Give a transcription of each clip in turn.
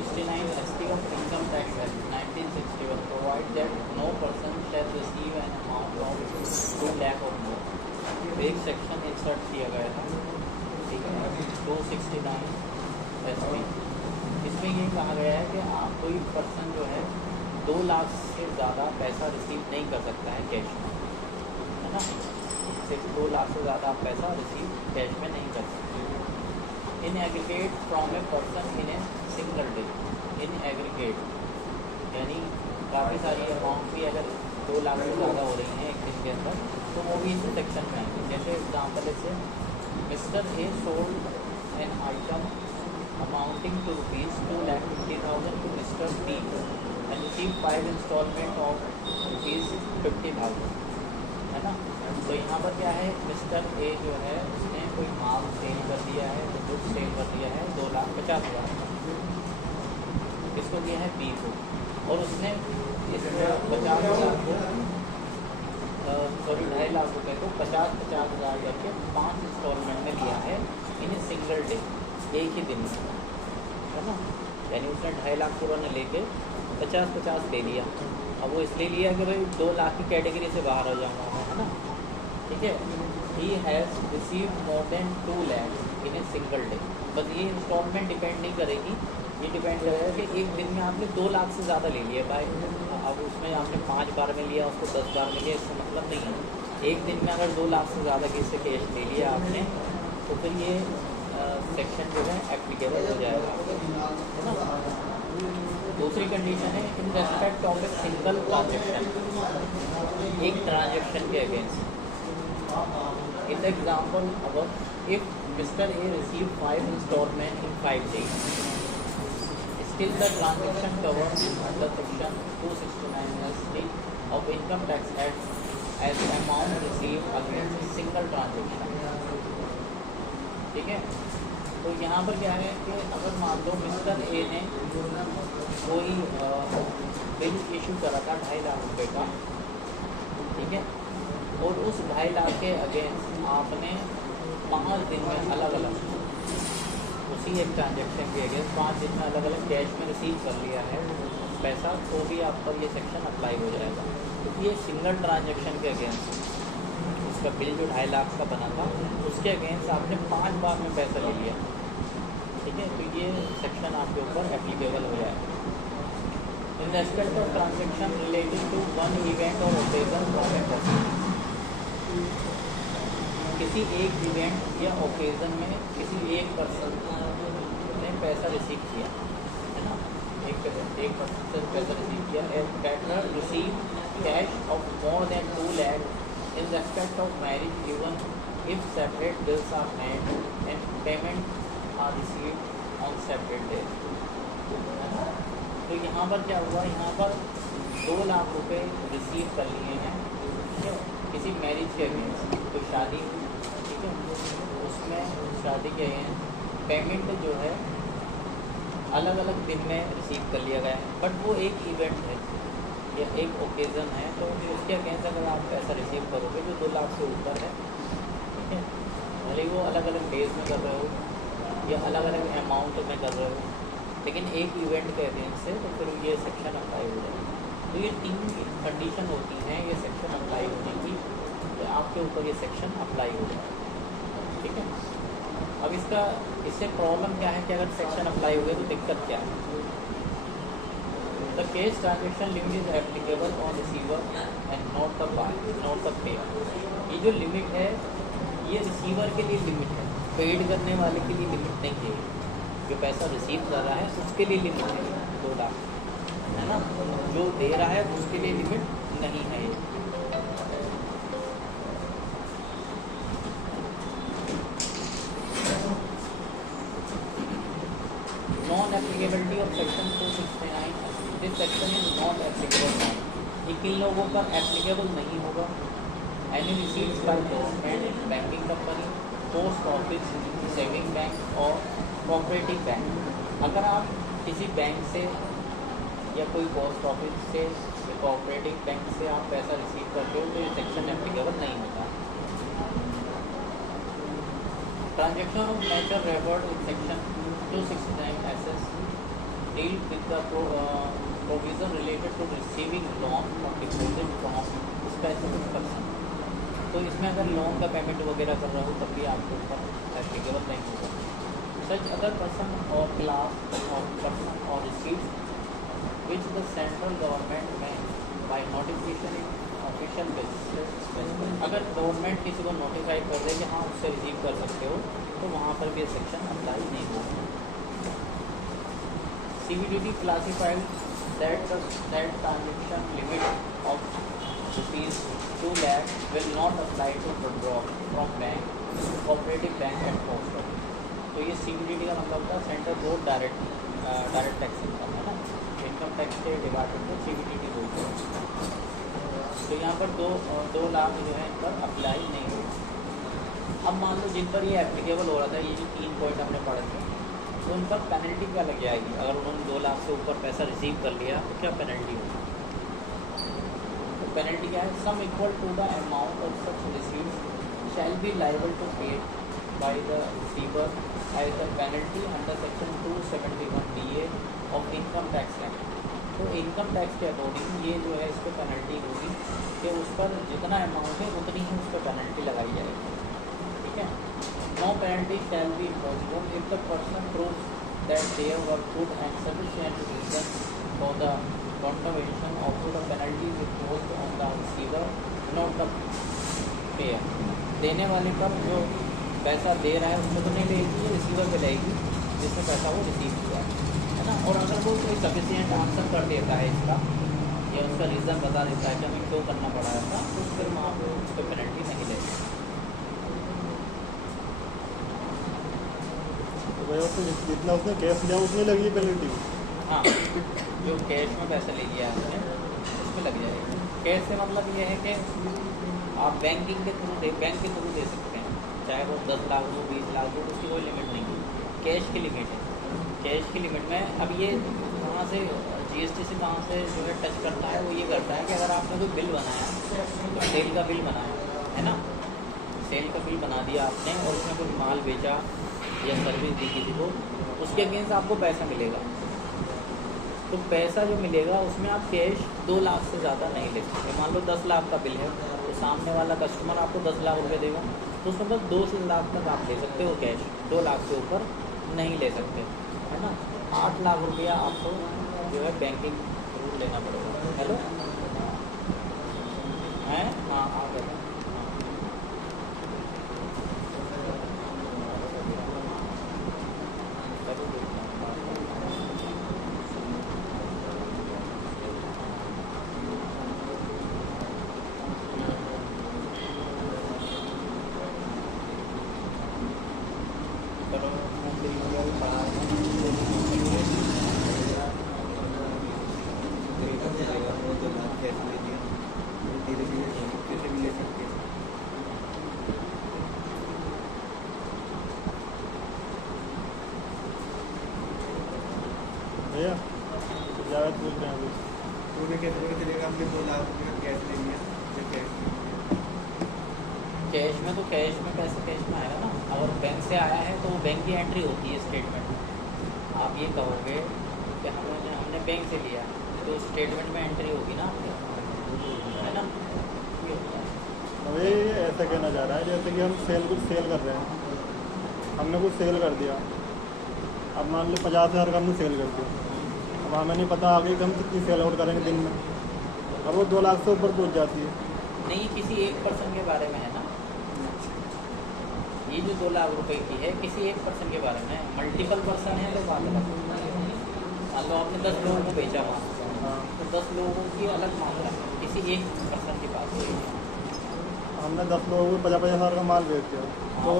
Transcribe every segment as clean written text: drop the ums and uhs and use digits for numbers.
269 ST of Income Tax Act 1961 provide that no person shall receive an amount of 2 lakh or more. एक section insert किया गया था, ठीक है, 269 ST। इसमें ये कहा गया है कि आप कोई पर्सन जो है 2 लाख से ज़्यादा पैसा रिसीव नहीं कर सकता है कैश में, है ना। सिर्फ 2 लाख से ज़्यादा आप पैसा रिसीव कैश में नहीं कर सकते। In aggregate from a person in a single day. In aggregate यानी काफ़ी सारी अमाउंट भी अगर 2 लाख से ज़्यादा हो रही हैं एक दिन के अंदर, तो वो भी इस सेक्शन में आएंगे। जैसे एग्जाम्पल से Mr A sold an item amounting to ₹2,50,000 to Mr B and receive 5 instalment of ₹50,000, है ना। तो यहाँ पर क्या है, मिस्टर ए जो है उसने कोई माल सेल कर दिया है, गुड सेल कर दिया है 2,50,000, इसको दिया है बी को, और उसने इस 50,000 को सॉरी 2.5 लाख रुपए को 50,000 करके 5 इंस्टॉलमेंट में लिया है इन ए सिंगल डे, एक ही दिन में, है ना। यानी उसने 2.5 लाख पूरा ने लेके 50-50 ले लिया। अब वो इसलिए लिया कि भाई 2 लाख की कैटेगरी से बाहर हो जाऊँगा मैं, है ना, ठीक है। He has receive more than 2 lakh in a single day. बस ये इंस्टॉलमेंट डिपेंड नहीं करेगी, ये डिपेंड करेगा कि एक दिन में आपने 2 लाख से ज़्यादा ले लिया भाई, अब उसमें आपने 5 बार में लिया, उसको 10 बार में लिया, इसका मतलब नहीं है। एक दिन में अगर 2 लाख से ज़्यादा किसी से कैश ले लिया आपने, तो फिर ये सेक्शन जो है एप्लीकेबल हो जाएगा, है ना। दूसरी कंडीशन है in respect of a single transaction, एक ट्रांजेक्शन के against. In the example above if Mr A receive 5 instalment in 5 days, still the transaction covered under section 269 ST of Income Tax Act as amount received against a single transaction, ठीक है। तो यहाँ पर क्या है कि अगर मान लो मिस्टर ए ने कोई बिल इशू करा था 2.5 लाख रुपए का, ठीक है, और उस 2.5 लाख के अगेंस्ट आपने 5 दिन में अलग अलग उसी एक ट्रांजेक्शन के अगेंस्ट 5 दिन में अलग अलग कैश में रिसीव कर लिया है पैसा, तो भी आप पर ये सेक्शन अप्लाई हो जाएगा, क्योंकि ये सिंगल ट्रांजेक्शन के अगेंस्ट उसका बिल जो 2.5 लाख का बना था उसके अगेंस्ट आपने 5 बार में पैसा ले लिया, ठीक है, तो ये सेक्शन आपके ऊपर एप्लीकेबल हो जाएगा। In respect of transaction relating to one event और ओकेजन फ्रॉम ए पर्सन, किसी एक इवेंट या ओकेजन में किसी एक पर्सन ने पैसा रिसीव किया, है ना, एक पर्सन से पैसा रिसीव किया, and receive cash of more than 2 lakh in respect of marriage given if separate bills are made and payment are received on separate day. तो यहाँ पर क्या हुआ, यहाँ पर 2 लाख रुपए रिसीव कर लिए हैं, ठीक है, किसी मैरिज के अगेंस्ट, कोई शादी, ठीक है, उसमें शादी के अगेंस्ट पेमेंट जो है अलग अलग दिन में रिसीव कर लिया गया है, बट वो एक इवेंट है या एक ओकेज़न है, तो उसके अगेंस्ट अगर आप पैसा रिसीव करोगे जो 2 लाख से ऊपर है, ठीक है, भले वो अलग अलग डेज में कर रहे हो या अलग अलग अमाउंट में कर रहे हो, लेकिन एक इवेंट के अगेंस्ट से, तो फिर ये सेक्शन अप्लाई हो जाएगा। तो ये 3 कंडीशन होती हैं ये सेक्शन अप्लाई होने की, तो आपके ऊपर ये सेक्शन अप्लाई हो जाएगा, ठीक है। अब इससे प्रॉब्लम क्या है कि अगर सेक्शन अप्लाई हो गया तो दिक्कत क्या है। The case transaction limit is applicable on receiver and not the pair. ये जो लिमिट है ये रिसीवर के लिए लिमिट है, पेड करने वाले के लिए लिमिट नहीं है। जो पैसा रिसीव कर रहा है उसके लिए लिमिट है 2 लाख, है ना, जो दे रहा है उसके लिए लिमिट नहीं है ये। Non applicability of section 269, this section is not applicable. ये किन लोगों पर एप्लीकेबल नहीं होगा? Any received by government, banking company, post office, saving bank और कोऑपरेटिव बैंक। अगर आप किसी बैंक से या कोई पोस्ट ऑफिस से या कोऑपरेटिव बैंक से आप पैसा रिसीव करते हो तो ये सेक्शन एप्लीकेबल नहीं होता। Transaction of nature referred in section 269 SS deal with the provision related to receiving loan or deposit from specific person. तो इसमें अगर लोन का पेमेंट वगैरह कर रहा हो तब भी आपके ऊपर एप्लीकेबल नहीं होगा. Such other person or class of person or receipts which the central government may by notification in official basis. अगर गवर्नमेंट किसी को नोटिफाई कर दे कि हाँ उससे रिसीव कर सकते हो तो वहाँ पर भी सेक्शन अप्लाई नहीं होगा. CBDT classified that transaction limit of rupees 2 lakh will not apply to withdraw from bank, cooperative bank and post office. तो ये CBDT का मतलब होता है central board direct tax income है ना. इनकम टैक्स के डिपार्टमेंट को CBDT बोलते हैं. तो यहाँ पर 2 लाख जो है इन पर अप्लाई नहीं होगा. अब मान लो जिन पर ये एप्लीकेबल हो रहा था, ये जो 3 पॉइंट हमने पढ़े थे, तो उन पर पेनल्टी क्या लग जाएगी. अगर उन्होंने 2 लाख से ऊपर पैसा रिसीव कर लिया तो क्या पेनल्टी होगी. तो पेनल्टी क्या है. Sum equal to the amount of such received shall be liable to pay by the receiver as the penalty under section 271 DA of income tax act. तो इनकम टैक्स के अकॉर्डिंग ये जो है इस पर पेनल्टी होगी कि उस पर जितना अमाउंट है उतनी ही उस पर पेनल्टी लगाई जाएगी. ठीक है. No penalty shall be imposed if the person proves that there were good and sufficient reasons for the contravention of the penalty imposed on the receiver, not the payer. देने वाले पर जो पैसा दे रहा है उसमें तो नहीं लेगी, रिसीवर पे लेगी जिसने पैसा वो रिसीव किया है ना. और अगर वो कोई सफिशिएंट आंसर कर देता है इसका या उसका रीज़न बता देता है कि हमें क्यों करना पड़ा था, तो फिर वहाँ पर उस पर पेनल्टी नहीं लेगी. जितना उसने कैश लिया उसमें लगी पेनल्टी. हाँ, जो कैश में पैसा ले लिया आपने उसमें लग जाएगी. कैश से मतलब ये है कि आप बैंकिंग के थ्रू बैंक के थ्रू दे सकते हैं, चाहे वो 10 लाख हो 20 लाख हो, उसकी कोई लिमिट नहीं है. कैश की लिमिट है. कैश की लिमिट में अब ये कहाँ से GST से कहाँ से जो है टच करता है, वो ये करता है कि अगर आपने कोई बिल बनाया तो सेल का बिल बनाया है ना, सेल का बिल बना दिया आपने और उसमें कोई माल बेचा या सर्विस दी किसी को, उसके अगेंस्ट आपको पैसा मिलेगा. तो पैसा जो मिलेगा उसमें आप कैश 2 लाख से ज़्यादा नहीं ले सकते. मान लो 10 लाख का बिल है तो सामने वाला कस्टमर आपको 10 लाख रुपये देगा तो उसमें बस 2 से लाख तक आप ले सकते हो कैश. 2 लाख से ऊपर नहीं ले सकते है ना. 8 लाख रुपया आपको जो है बैंकिंग थ्रू लेना पड़ेगा. हेलो हैं. हाँ आ गए. भैया ज़्यादा पूछ रहे हैं. पूरे कैसे पता चलेगा हमने 2 लाख रुपये कैश ले लिया. कैश में तो कैश में पैसे कैश में आएगा ना. और बैंक से आया है तो वो बैंक की एंट्री होती है स्टेटमेंट. आप ये कहोगे कि हमने बैंक से लिया तो स्टेटमेंट में एंट्री होगी ना आपकी, है ना. ये होता है. अब ये ऐसा कहना चाह रहा है जैसे कि हम कुछ सेल कर रहे हैं, हमने कुछ सेल कर दिया. अब मान लो 50,000 का हमने सेल कर दिया. अब हमें नहीं पता आगे कि हम कितनी सेल आउट करेंगे दिन में. अब वो 2 लाख से ऊपर पहुँच जाती है. नहीं, किसी एक पर्सन के बारे में है ना. ये जो 2 लाख रुपए की है किसी एक पर्सन के बारे में है. मल्टीपल पर्सन है तो बात अलग. मान लो आपने 10 लोगों को बेचा वहाँ, तो 10 लोगों की अलग मामला है. किसी एक पर्सन की बात है. हमने 10 लोगों को 50,000 का माल बेच दिया तो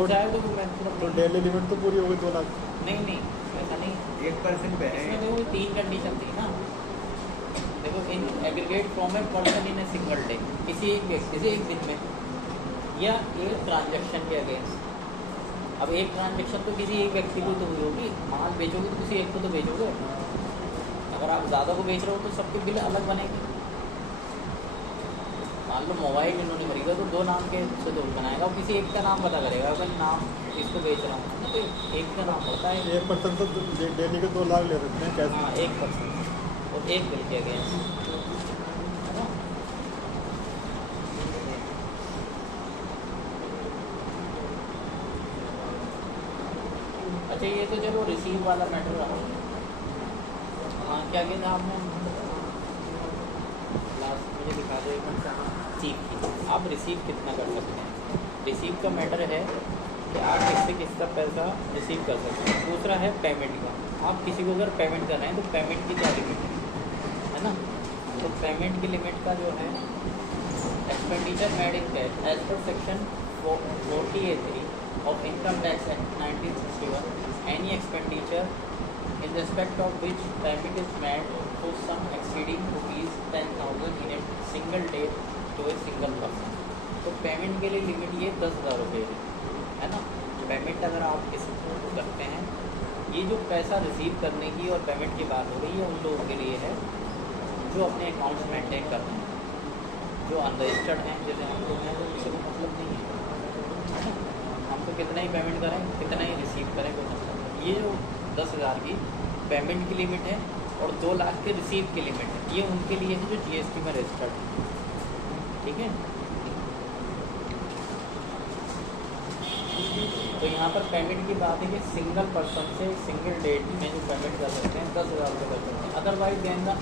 तो डेली लिमिट तो पूरी हो गई 2 लाख. नहीं ऐसा नहीं. 1% पे है. इसमें देखो 3 कंडीशन थी ना. देखो in aggregate from a person in a single day, किसी एक व्यक्ति से एक दिन में, या एक ट्रांजैक्शन के अगेंस्ट. अब एक ट्रांजैक्शन तो किसी एक व्यक्ति को तो हुई होगी. माल बेचोगे तो किसी एक को तो बेचोगे. अगर आप ज़्यादा को बेच रहे हो तो सबके बिल अलग बनेंगे. मान लो मोबाइल इन्होंने खरीदा तो 2 नाम के से तो बनाएगा और किसी एक का नाम पता करेगा अगर नाम इसको बेच रहा हूँ तो एक का नाम पड़ता है। 1% तो डेली के 2 लाख ले सकते हैं कैश हाँ में। 1% और 1 बिल के अगेंस्ट, है ना। अच्छा ये तो चलो रिसीव वाला मैटर रहा। हाँ क्या कहते हैं आपने लास्ट मुझे दिखा दो एक मिनट। रिसीव की आप रिसीव कितना कर सकते हैं, रिसीव का मैटर है कि आप किससे किसका पैसा रिसीव कर सकते हैं। दूसरा है पेमेंट का, आप किसी को अगर पेमेंट कर रहे हैं तो पेमेंट की क्या लिमिट है ना। तो पेमेंट की लिमिट का जो है expenditure made in cash as per section 40A(3) of Income Tax Act 1961, any expenditure in respect of which payment is made to sum exceeding ₹10,000 in a single day to a single person। तो payment के लिए limit ये 10,000 रुपये है ना। Payment अगर आप किसी को करते हैं, ये जो पैसा रिसीव करने की और पेमेंट की बात हो रही है उन लोगों के लिए है जो अपने अकाउंट्स मेंटेन कर रहे हैं, जो अनरजिस्टर्ड हैं जैसे हम लोग हैं, तो किसी को मतलब नहीं है ना। हम तो कितना ही पेमेंट करें कितना ही रिसीव करें कोई मतलब नहीं। ये जो 10,000 की पेमेंट की लिमिट है और 2 लाख के रिसीव की लिमिट है, ये उनके लिए है जो GST में रजिस्टर्ड है, ठीक है। तो यहाँ पर पेमेंट की बात है कि सिंगल पर्सन से सिंगल डेट में जो पेमेंट कर सकते हैं 10,000 रुपये कर सकते हैं। Otherwise then the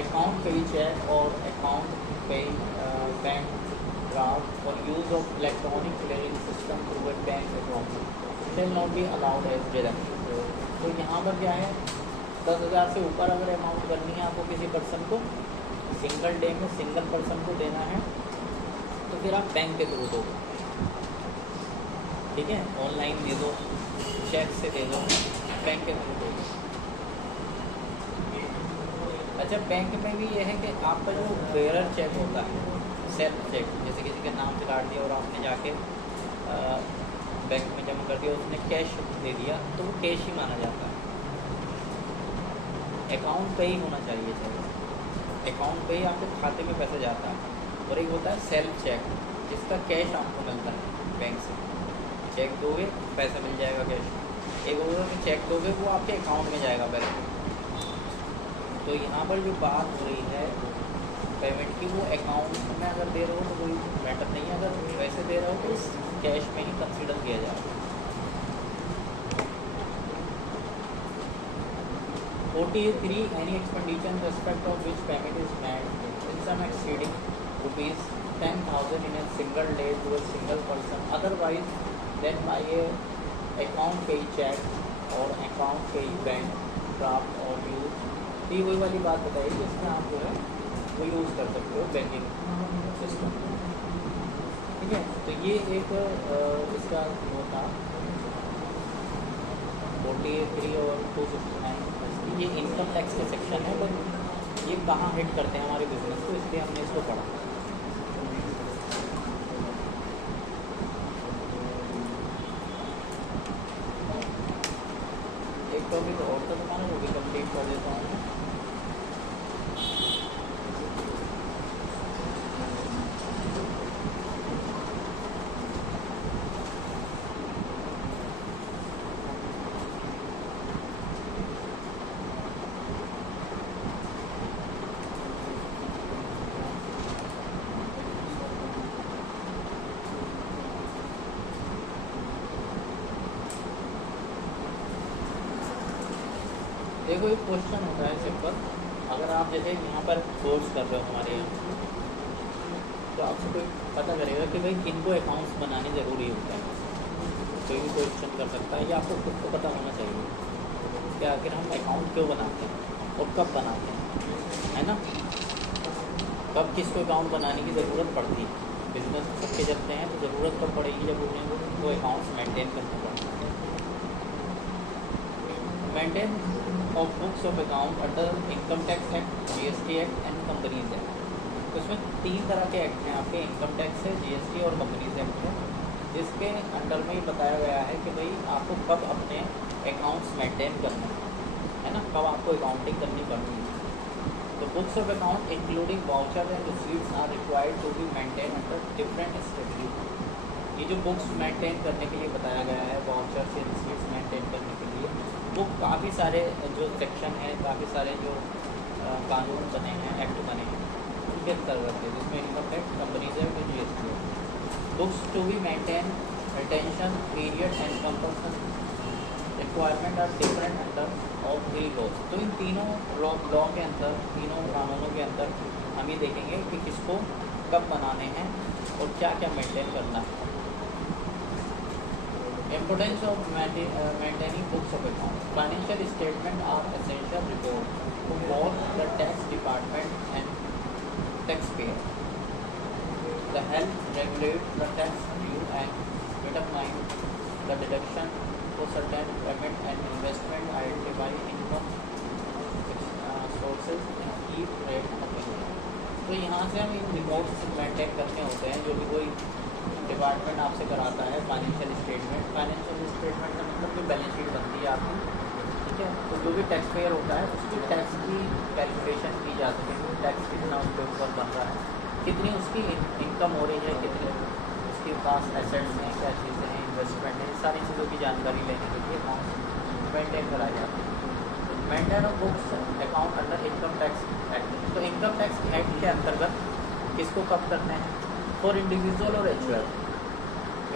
account pay cheque और अकाउंट पे बैंक ड्राफ्ट और use of electronic clearing system through a bank account shall not be allowed as deduct. तो यहाँ पर क्या है 10,000 से ऊपर अगर अमाउंट करनी है आपको किसी पर्सन को सिंगल डे में सिंगल पर्सन को देना है तो फिर आप बैंक के थ्रू दो, ठीक है। ऑनलाइन दे दो, चेक से दे दो, बैंक के थ्रू दे दो। अच्छा बैंक में भी ये है कि आपका जो बेयरर चेक होता है सेल्फ चेक, जैसे किसी के नाम से काट दिया और आपने जाके बैंक में जमा कर दिया, उसने कैश दे दिया तो वो कैश ही माना जाता है। अकाउंट पे ही होना चाहिए चेक, अकाउंट पे ही आपके खाते में पैसा जाता है। और एक होता है सेल्फ चेक जिसका कैश आपको मिलता है बैंक से, चेक दोगे पैसा मिल जाएगा कैश। एक होगा कि चेक दोगे वो आपके अकाउंट में जाएगा पैसा। तो यहाँ पर जो बात हो रही है पेमेंट की वो अकाउंट में अगर दे रहे हो तो कोई मैटर नहीं है, अगर वैसे दे रहे हो तो कैश में ही कंसीडर किया जाएगा। 40A(3) any expenditure in respect of which payment is made in sum exceeding ₹10,000 in a single day to a single person otherwise than by a account pay check और account pay bank ड्राफ्ट और use. ये वही वाली बात बताइए जिसमें आप जो है वो यूज़ कर सकते हो बैंकिंग सिस्टम, ठीक है। तो ये एक इसका वो था 40A(3) और 269। ये इनकम टैक्स का सेक्शन है, बट ये कहाँ हिट करते हैं हमारे बिजनेस को, इसलिए हमने इसको पढ़ा। एक टॉपिक और तो बताना वो भी कंप्लीट कर देता हूँ। देखो एक क्वेश्चन होता है सिंपल, अगर आप जैसे यहाँ पर कोर्स कर रहे हो हमारे यहाँ तो आपसे कोई पता करेगा कि भाई किनको अकाउंट्स बनाने ज़रूरी होता है, कोई भी क्वेश्चन कर सकता है। ये आपको खुद को पता होना चाहिए कि आखिर हम अकाउंट क्यों बनाते हैं और कब बनाते हैं, है ना। कब किसको अकाउंट बनाने की ज़रूरत पड़ती है, बिजनेस सबके चलते हैं तो ज़रूरत कब पड़ेगी जब उन्हें वो अकाउंट्स मेंटेन करना पड़ता है। Maintain of books of account under income tax act, GST act and companies act. तो इसमें 3 तरह के एक्ट हैं आपके, इनकम टैक्स है, GST और कंपनीज एक्ट है, जिसके अंडर में ही बताया गया है कि भाई आपको कब अपने अकाउंट्स मेंटेन करना है ना, कब आपको अकाउंटिंग करनी पड़ती है। तो books of account including voucher and receipts are required to be maintain under different statutory. ये जो बुक्स मेंटेन करने के लिए बताया गया है, वाउचर से रिसीट्स मेंटेन करने के लिए, वो काफ़ी सारे जो सेक्शन हैं, काफ़ी सारे जो कानून बने हैं, एक्ट बने हैं, उनके अंतर्गत है, जिसमें इनकम टैक्स, कंपनीज एक्ट और GST है। Books to be maintain retention period and compulsion requirement are different under of 3 law. तो इन तीनों लॉ के अंदर, तीनों कानूनों के अंदर हम ये देखेंगे कि किसको कब बनाने हैं और क्या क्या मेंटेन करना है। Importance of maintaining books of account. Financial statement are essential report to both the tax department and tax payer. The help regulate the tax due and determine the deduction for certain payment and investment, identify income sources and keep rate of income। तो यहाँ से हम इन reports maintain करने होते हैं, जो भी कोई डिपार्टमेंट आपसे कराता है। फाइनेंशियल स्टेटमेंट का मतलब जो बैलेंस शीट बनती है आपकी, ठीक है, तो जो भी टैक्स पेयर होता है उसकी टैक्स की कैलकुलेशन की जा सके, टैक्स कितना उसके ऊपर बन रहा है, कितनी उसकी इनकम हो रही है, कितनी उसके पास एसेट्स हैं, क्या चीज़ें हैं, इन्वेस्टमेंट है, सारी चीज़ों की जानकारी लेने के लिए अकाउंट मेंटेन कराया जाता है। Maintain of books account under income tax act. तो इनकम टैक्स एक्ट के अंतर्गत किसको कब करने हैं? फॉर इंडिविजुअल और HUF।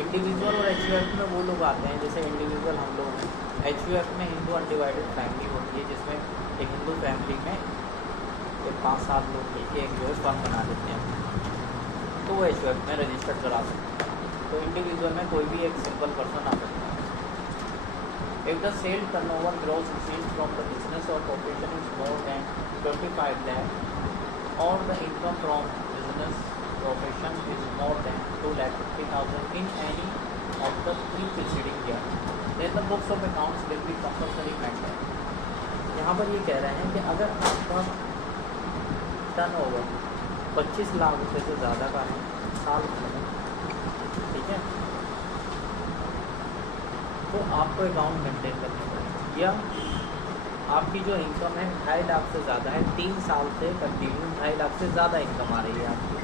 इंडिविजुअल और HUF में वो लोग आते हैं, जैसे इंडिविजुअल हम लोग हैं, HUF में हिंदू अनडिवाइडेड फैमिली होती है, जिसमें एक हिंदू फैमिली में 5-7 लोग मिलकर एक जो फर्म बना देते हैं, तो वो HUF में रजिस्टर्ड करा सकते हैं। तो इंडिविजुअल में कोई भी एक सिंपल पर्सन आ सकता है। If the sale turnover gross received from the business or profession is more than 25 lakh or the income from business profession is more than 2,50,000 in any of the 3 preceding year, then the books of accounts will be compulsory maintained। यहाँ पर ये कह रहे हैं कि अगर आपका turnover 25 lakh रुपये से ज़्यादा का है साल भर में, ठीक है, तो आपको अकाउंट मेंटेन करने पड़ेगा। या आपकी जो इनकम है 2.5 लाख से ज़्यादा है, 3 साल से कंटिन्यू 2.5 लाख से ज़्यादा इनकम आ रही है आपकी,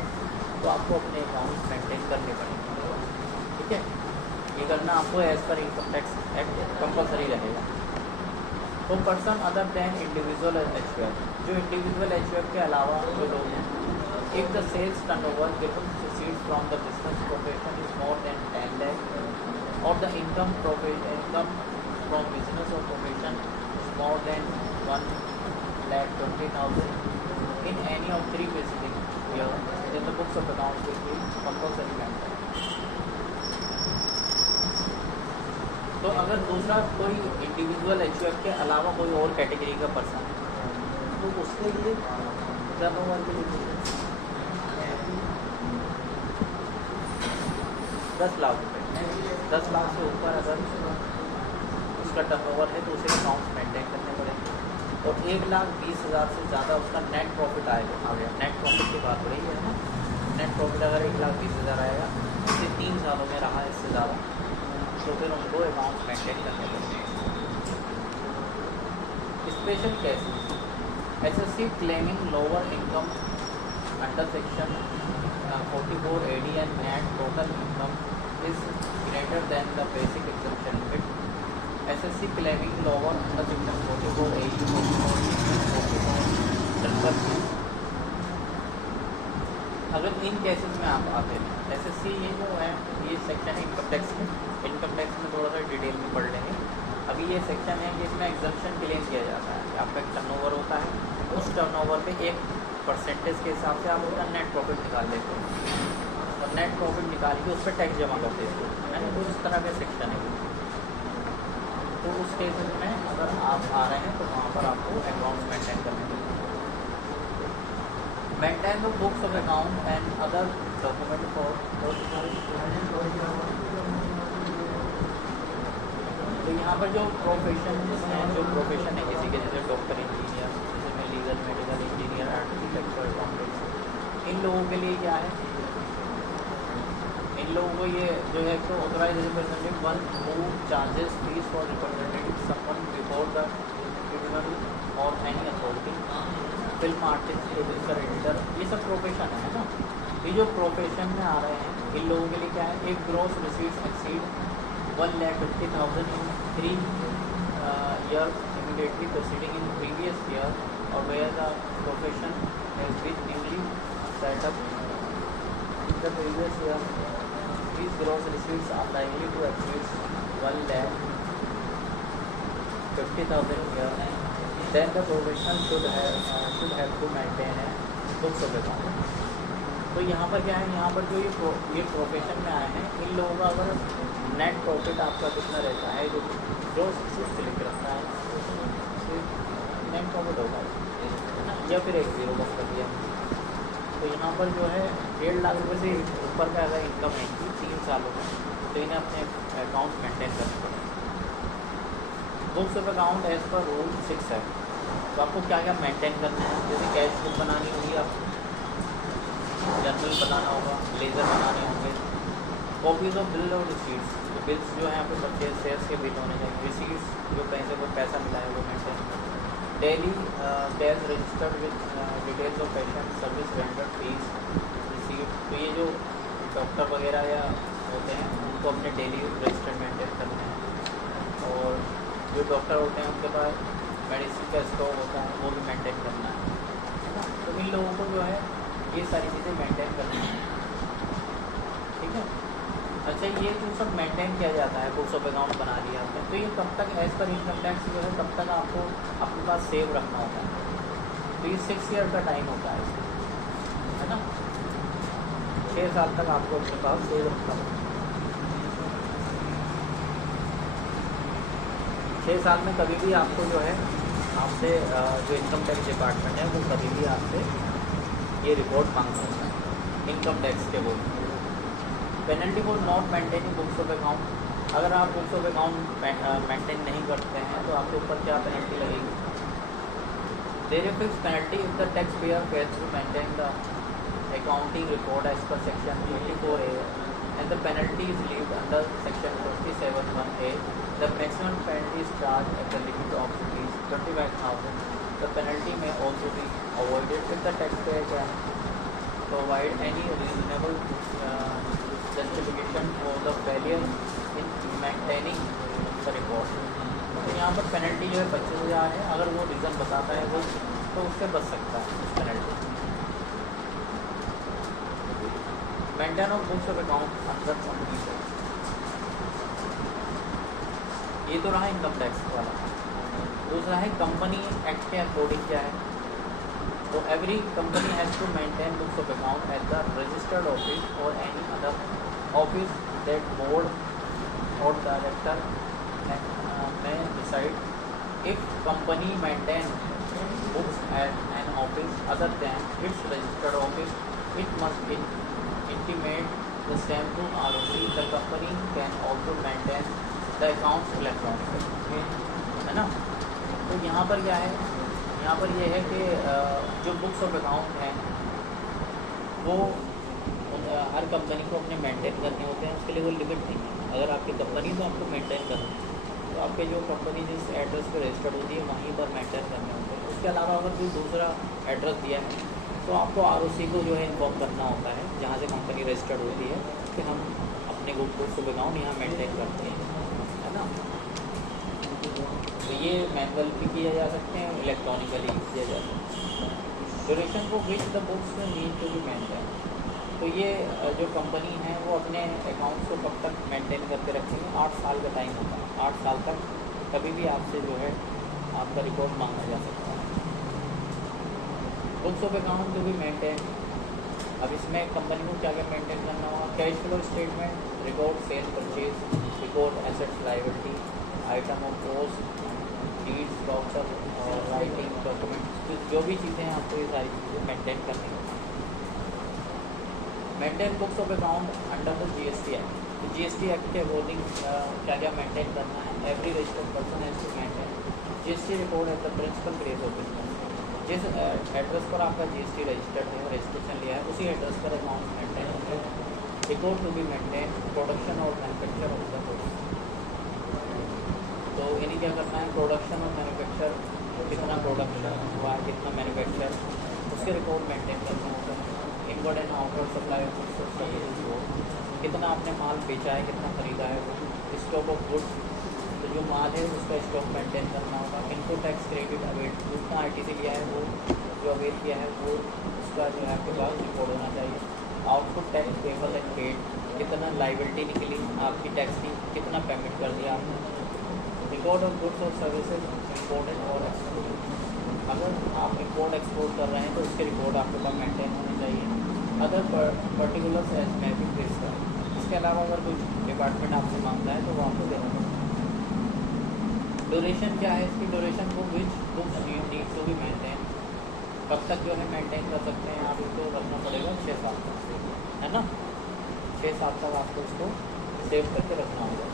तो आपको अपने अकाउंट मेंटेन करने पड़ेंगे, ठीक है। ये करना आपको as per income tax act compulsory रहेगा। तो person other than individual HUF, जो इंडिविजुअल HUF के अलावा जो लोग हैं, if the sales turnover given proceeds from the business profession is more than 10 lakh or the income from business or profession is more than 1,20,000 in any of 3 preceding years, then the books of accounts will be compulsory maintained। तो अगर दूसरा कोई individual HUF के अलावा कोई और category का person है, तो उसके लिए टर्नओवर के लिए 10 लाख रुपये, 10 लाख से ऊपर अगर उसका टर्नओवर है तो उसे अकाउंट मेंटेन करने पड़ेंगे। और 1,20,000 से ज़्यादा उसका नेट प्रॉफिट आएगा, आ गया, नेट प्रॉफिट की बात हो रही है ना। नेट प्रॉफिट अगर 1,20,000 आएगा, इससे 3 सालों में रहा इससे ज़्यादा, तो फिर उनको अकाउंट मेंटेन करने पड़ेंगे। Special cases, SSC claiming lower income under section 44 AD and net total income is greater than the basic exemption limit। SSC claiming lower under section 44 AD 44 अगर इन केसेस में आप आते हैं, SSC ये जो है ये सेक्शन है इनकम टैक्स में। इनकम टैक्स में थोड़ा सा डिटेल में पढ़ लेंगे। अभी ये सेक्शन है कि इसमें एग्जम्पशन क्लेम किया जाता है कि आपका एक टर्नओवर होता है, उस टर्नओवर पे 1% के हिसाब से आप उसका नेट प्रॉफिट निकाल लेते हो और नेट प्रॉफिट निकाल के उस पर टैक्स जमा करते हो, है ना। तो इस तरह के सेक्शन है। तो उस केसेस में अगर आप आ रहे हैं तो वहाँ पर आपको अकाउंट्स मेंटेन करने होंगे। Maintain the books of account and other document for. तो यहाँ पर जो प्रोफेशन जिसमें जो प्रोफेशन है किसी के, जैसे डॉक्टर, इंजीनियर, जैसे में legal, medical, engineer, architecture, accountant, इन लोगों के लिए क्या है, इन लोगों को ये जो है तो authorise representative one who charges fees for representative someone before the tribunal or any authority film artist, producer, editor, ये सब प्रोफेशन है ना। ये जो प्रोफेशन में आ रहे हैं इन लोगों के लिए क्या है, एक gross receives exceed 1,50,000 in 3 years immediately preceding in previous year, or where the profession has been newly set up in the previous year, these gross receipts are likely to exceed 1,50,000 a year. Then the professional should have to maintain a books of account. तो यहाँ पर क्या है, यहाँ पर जो ये profession में आए हैं इन लोगों का अगर नेट प्रॉफिट आपका कितना रहता है, जो ग्रोस रिसीप्ट लिख रखता है नेट प्रॉफिट होगा ना, या फिर एक जीरो बस कर दिया। तो यहाँ पर जो है 1.5 लाख रुपये से ऊपर का अगर इनकम है 3 सालों में, तो इन्हें अपने अकाउंट मेंटेन करना पड़ेगा। Books of account as per rule 6 है। तो आपको क्या क्या मेंटेन करना है, जैसे कैश बुक बनानी होगी, आपको जर्नल बनाना होगा, लेज़र बनाने होंगे, कॉपीज ऑफ बिल और रिसीट्स, तो बिल्स जो है आपको परचेज सेल्स के बिल होने चाहिए, रिसीट्स जो पैसे को पैसा मिला है वो maintain, daily cash registered with details of patient, service render, fees, receipt. तो ये जो डॉक्टर वगैरह या होते हैं उनको अपने डेली रजिस्टर मेंटेन करने हैं, और जो डॉक्टर होते हैं उनके पास मेडिसिन का स्टॉक होता है वो भी मेंटेन करना है ना। तो इन लोगों को जो है ये सारी चीज़ें मेंटेन करनी है, ठीक है। अच्छा, ये जो सब मेंटेन किया जाता है, बुक्स ऑफ अकाउंट बना लिया आपने, तो ये कब तक एज पर इनकम टैक्स जो है कब तक आपको अपने पास सेव रखना होता है। तो ये 6 ईयर का टाइम होता है इसमें, है ना। 6 साल तक आपको अपने पास सेव रखना होता है। 6 साल में कभी भी आपको जो है आपसे जो इनकम टैक्स डिपार्टमेंट है वो कभी भी आपसे ये रिपोर्ट मांग सकता है इनकम टैक्स के बोल। Penalty for not maintaining books of account, अगर आप बुक्स ऑफ अकाउंट मेंटेन नहीं करते हैं तो आपके ऊपर क्या पेनल्टी लगेगी। There is fix penalty if the tax payer fails to maintain the accounting report as per section 24A and the penalty is levied under section 27(1)(a). The maximum penalty is charged at the limit of ₹25,000. The penalty may also be avoided if the taxpayer can provide any reasonable justification for the failure in maintaining the report. तो यहाँ पर penalty जो है 25,000 है, अगर वो reason बताता है वो तो उससे बच सकता है उस penalty. Maintain of books of account under company से, ये तो रहा इनकम टैक्स वाला। दूसरा है कंपनी एक्ट के अकॉर्डिंग क्या है, तो every company has to maintain books of account at the registered office or any other office that board or director may decide। if company maintain books at an office other than its registered office, it must intimate the same to ROC। the company can also maintain the accounts electronically, है ना। तो यहाँ पर क्या है, यहाँ पर यह है कि जो बुक्स ऑफ अकाउंट हैं वो हर कंपनी को अपने मेंटेन करने होते हैं, उसके लिए कोई लिमिट नहीं है। अगर आपकी कंपनी तो आपको मेंटेन करना है, तो आपके जो कंपनी जिस एड्रेस पर रजिस्टर्ड होती है वहीं पर मेंटेन करने होते हैं। उसके अलावा अगर कोई दूसरा एड्रेस दिया है तो आपको ROC को जो है इन्फॉर्म करना होता है जहाँ से कंपनी रजिस्टर्ड होती है कि हम अपने बुक्स ऑफ अकाउंट यहाँ मेंटेन करते हैं, है ना। तो ये मैनुअल भी किया जा सकते हैं, इलेक्ट्रॉनिकली किया जा सकते हैं। ड्यूरेशन को which the books need to be maintain, तो ये जो कंपनी है वो अपने अकाउंट्स को कब तक मेंटेन करके रखेंगे, 8 साल का टाइम होता है। 8 साल तक कभी भी आपसे जो है आपका रिपोर्ट मांगा जा सकता है। बुक्स ऑफ अकाउंट जो भी मेंटेन, अब इसमें कंपनी को क्या क्या मेंटेन करना होगा, cash flow statement, record cell purchase, record assets liability, item of cost, deeds, voucher और राइटिंग डॉक्यूमेंट, जो भी चीज़ें हैं आपको ये सारी चीज़ें मेंटेन करनी होगी। Maintain books of account under the GST act, तो GST एक्ट के अकॉर्डिंग क्या क्या मेंटेन करना है। Every registered person has to maintain GST record at the principal place of business, जिस एड्रेस पर आपका GST रजिस्टर्ड है, रजिस्ट्रेशन लिया है, उसी एड्रेस पर अकाउंट मेंटेन होंगे। Record to be maintain production और मैन्युफैक्चर ऑफ द गुड्स, तो इन्हें क्या करना है, प्रोडक्शन और मैन्युफैक्चर कितना प्रोडक्शन हुआ, कितना मैन्युफैक्चर, उसके रिकॉर्ड मेंटेन करने होते हैं। Inward and outward supply of services वो, कितना आपने माल बेचा है, कितना खरीदा है, वो स्टॉक ऑफ गुड्स, तो जो माल है उसका स्टॉक मेंटेन करना होगा। इनपुट टैक्स क्रेडिट अवेट, जितना आरटीसी लिया है वो जो अवेट किया है वो उसका जो है आपके पास रिकॉर्ड होना चाहिए। Output tax payable and paid, कितना लाइबिलिटी निकली आपकी टैक्स की, कितना पेमेंट कर दिया आपने। रिकॉर्ड ऑफ गुड्स और सर्विसेज इम्पोर्टेड और एक्सपोर्ट, अगर आप इम्पोर्ट एक्सपोर्ट कर रहे हैं तो उसके रिकॉर्ड आपके पास मेंटेन होने चाहिए। अदर पर्टिकुलर्स एज मैं भी फेस करें, इसके अलावा अगर कोई डिपार्टमेंट आपसे मांगता है तो वो आपको देना पड़ेगा। ड्यूरेशन क्या है इसकी, ड्यूरेशन को which books you need to be maintain, कब तक जो है मेंटेन कर सकते हैं आप, इसको रखना पड़ेगा 6 साल तक, है ना। 6 साल तक आपको इसको सेव करके रखना होगा,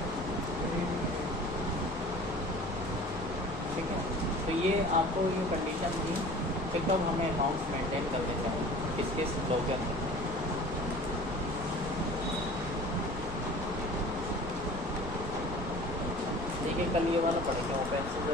ठीक है। तो ये आपको ये कंडीशन थी कि कब हमें अकाउंट्स मेंटेन करने चाहिए, किस लोग के अंदर। ठीक है, कल ये वाला पढ़ेंगे, ऑफेंसेस